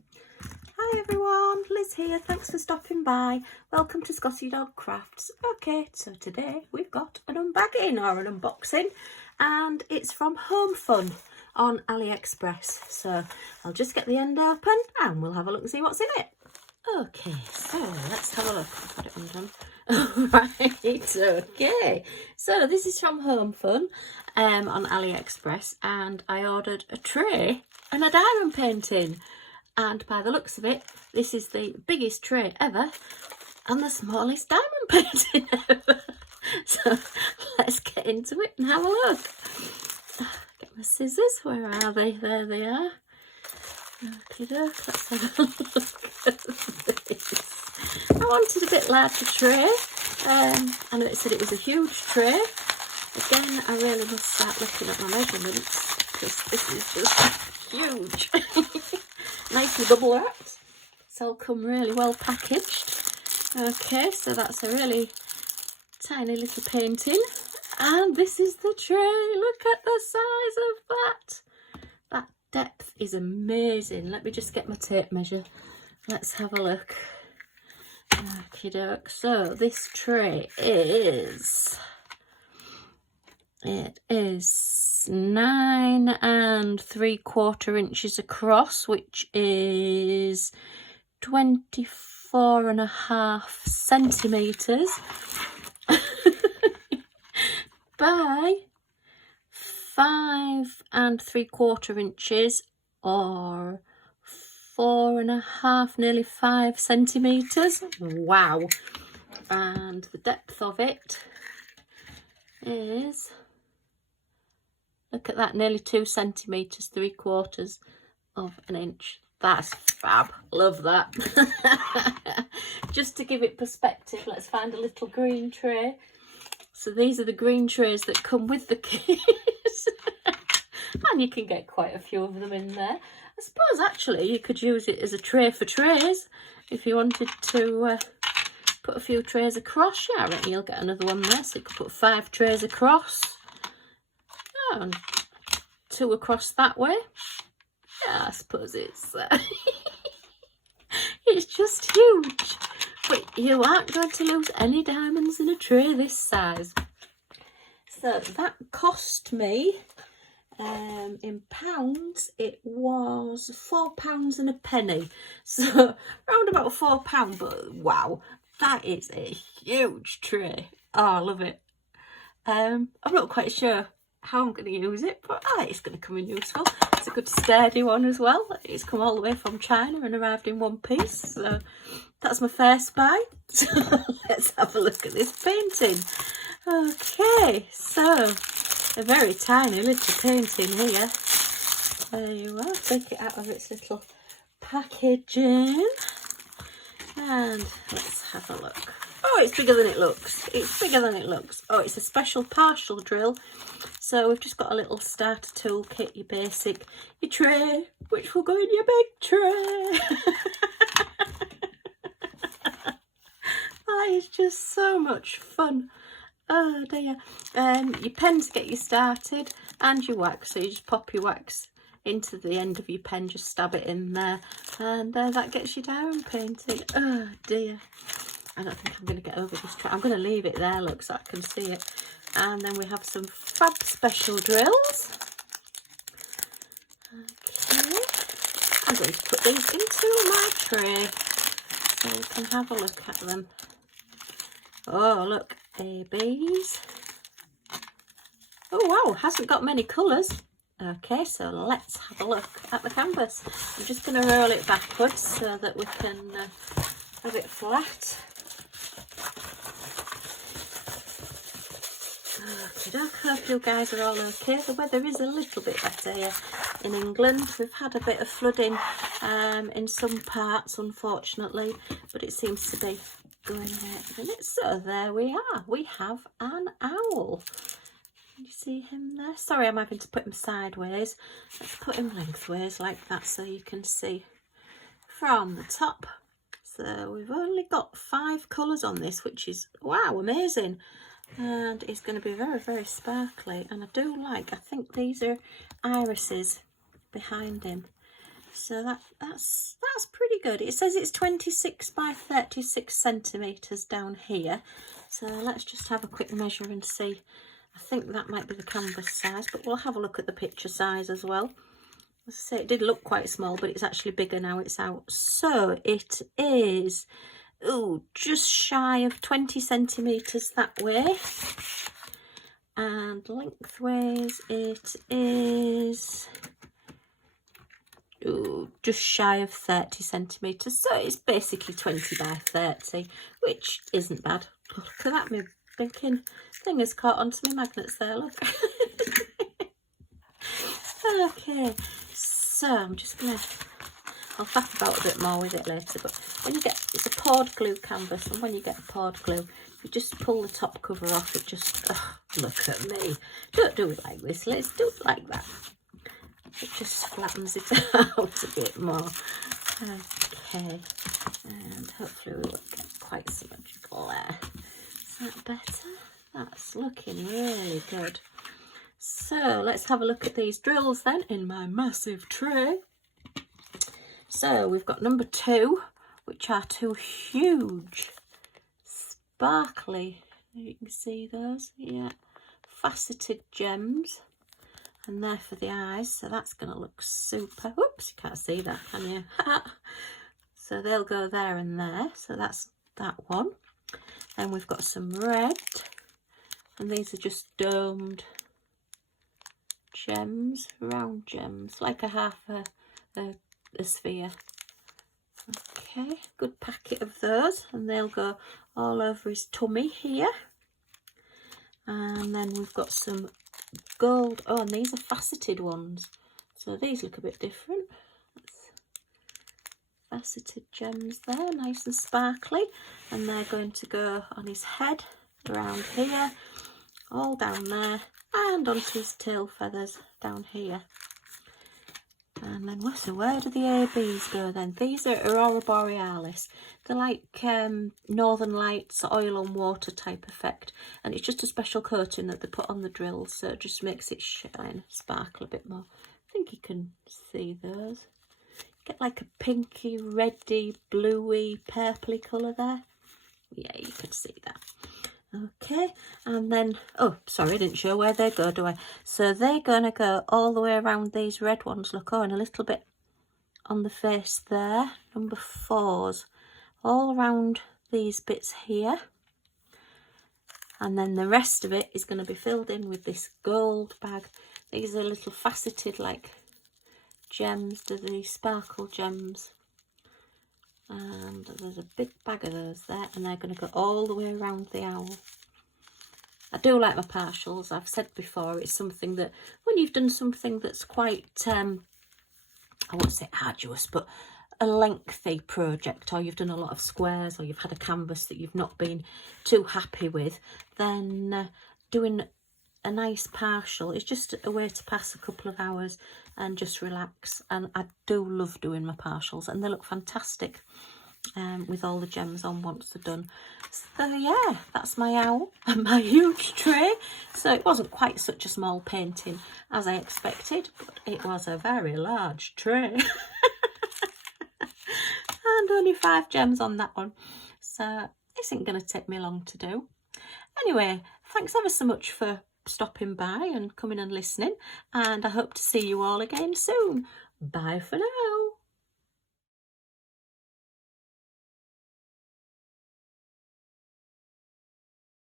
Hi everyone, Liz here, thanks for stopping by. Welcome to Scotty Dog Crafts. Okay, so today we've got an unbagging or an unboxing, and it's from Homfun on AliExpress. So I'll just get the end open and we'll have a look and see what's in it. Okay, so let's have a look. I've got it undone. Right, okay. So this is from Homfun on AliExpress, and I ordered a tray and a diamond painting. And by the looks of it, this is the biggest tray ever and the smallest diamond painting ever. So let's get into it and have a look. Get my scissors. Where are they? There they are. Okay, let's have a look at this. I wanted a bit larger tray. I know it said it was a huge tray. Again, I really must start looking at my measurements because this is just huge. Nicely bubble wrapped. It's all come really well packaged. Okay, so that's a really tiny little painting. And this is the tray. Look at the size of that. That depth is amazing. Let me just get my tape measure. Let's have a look. Okie doke. So this tray is... It is 9 3/4 inches across, which is 24.5 centimetres by 5 3/4 inches, or 4.5, nearly 5 centimetres. Wow. And the depth of it is... Look at that, nearly 2 centimetres, 3/4 of an inch. That's fab. Love that. Just to give it perspective, let's find a little green tray. So these are the green trays that come with the kit. And you can get quite a few of them in there. I suppose actually you could use it as a tray for trays if you wanted to put a few trays across. Yeah, I reckon you'll get another one there. So you could put 5 trays across. And 2 across that way. Yeah, I suppose it's it's just huge. But you aren't going to lose any diamonds in a tray this size. So that cost me in pounds, it was £4 and a penny. So around about £4, but wow, that is a huge tray. Oh, I love it. I'm not quite sure how I'm going to use it, but I think it's going to come in useful. It's a good sturdy one as well. It's come all the way from China and arrived in one piece, so that's my first buy. So let's have a look at this painting. Okay, so a very tiny little painting here. There you are. Take it out of its little packaging and let's have a look. Oh, it's bigger than it looks. It's bigger than it looks. Oh, it's a special partial drill. So we've just got a little starter toolkit, your basic, your tray, which will go in your big tray. That is just so much fun. Oh dear. Your pen to get you started and your wax. So you just pop your wax into the end of your pen, just stab it in there, and that gets you diamond painting. Oh dear. I don't think I'm going to get over this tray. I'm going to leave it there, look, so I can see it. And then we have some fab special drills. Okay. I'm going to put these into my tray so we can have a look at them. Oh, look, ABs. Oh, wow, hasn't got many colours. Okay, so let's have a look at the canvas. I'm just going to roll it backwards so that we can have it flat. I hope you guys are all okay. The weather is a little bit better here in England. We've had a bit of flooding in some parts, unfortunately, but it seems to be going away at the minute. So there we are. We have an owl. Can you see him there? Sorry, I'm having to put him sideways. Let's put him lengthways like that so you can see from the top. So we've only got 5 colours on this, which is, wow, amazing. And it's going to be very, very sparkly. And I do like, I think these are irises behind him. So that's pretty good. It says it's 26 by 36 centimetres down here. So let's just have a quick measure and see. I think that might be the canvas size, but we'll have a look at the picture size as well. As I say, it did look quite small, but it's actually bigger now it's out. So it is, just shy of 20 centimetres that way. And lengthways it is just shy of 30 centimetres. So it's basically 20 by 30, which isn't bad. Look at that, my blinking thing has caught onto my magnets there, look. Okay, so I'm just going to, I'll faff about a bit more with it later, but when you get, it's a poured glue canvas, and when you get a poured glue, you just pull the top cover off, it just, look at me. Don't do it like this, Liz, do it like that. It just flattens it out a bit more. Okay, and hopefully we won't get quite so much glare. Is that better? That's looking really good. So let's have a look at these drills then in my massive tray. So we've got number 2, which are 2 huge, sparkly, you can see those, yeah, faceted gems. And they're for the eyes, so that's going to look super. Oops, you can't see that, can you? So they'll go there and there, so that's that one. Then we've got some red, and these are just domed gems, round gems, like a half a sphere. Okay, good packet of those, and they'll go all over his tummy here. And then we've got some gold, and these are faceted ones, so these look a bit different. That's faceted gems there, nice and sparkly, and they're going to go on his head, around here, all down there, and onto his tail feathers down here. And then so where do the ABs go then? These are Aurora Borealis. They're like Northern Lights, oil on water type effect. And it's just a special coating that they put on the drills, so it just makes it shine, sparkle a bit more. I think you can see those. Get like a pinky, reddy, bluey, purpley colour there. Yeah, you can see that. Okay, and then, sorry, I didn't show where they go, do I? So they're going to go all the way around these red ones, look, and a little bit on the face there, number 4s, all around these bits here. And then the rest of it is going to be filled in with this gold bag. These are little faceted, like, gems, they're the sparkle gems. And there's a big bag of those there, and they're going to go all the way around the owl. I do like my partials. I've said before, it's something that when you've done something that's quite, I won't say arduous, but a lengthy project, or you've done a lot of squares, or you've had a canvas that you've not been too happy with, then doing a nice partial is just a way to pass a couple of hours and just relax. And I do love doing my partials, and they look fantastic with all the gems on once they're done. So yeah, that's my owl and my huge tray. So it wasn't quite such a small painting as I expected, but it was a very large tray. And only 5 gems on that one, so this isn't going to take me long to do. Anyway, thanks ever so much for stopping by and coming and listening, and I hope to see you all again soon. Bye for now.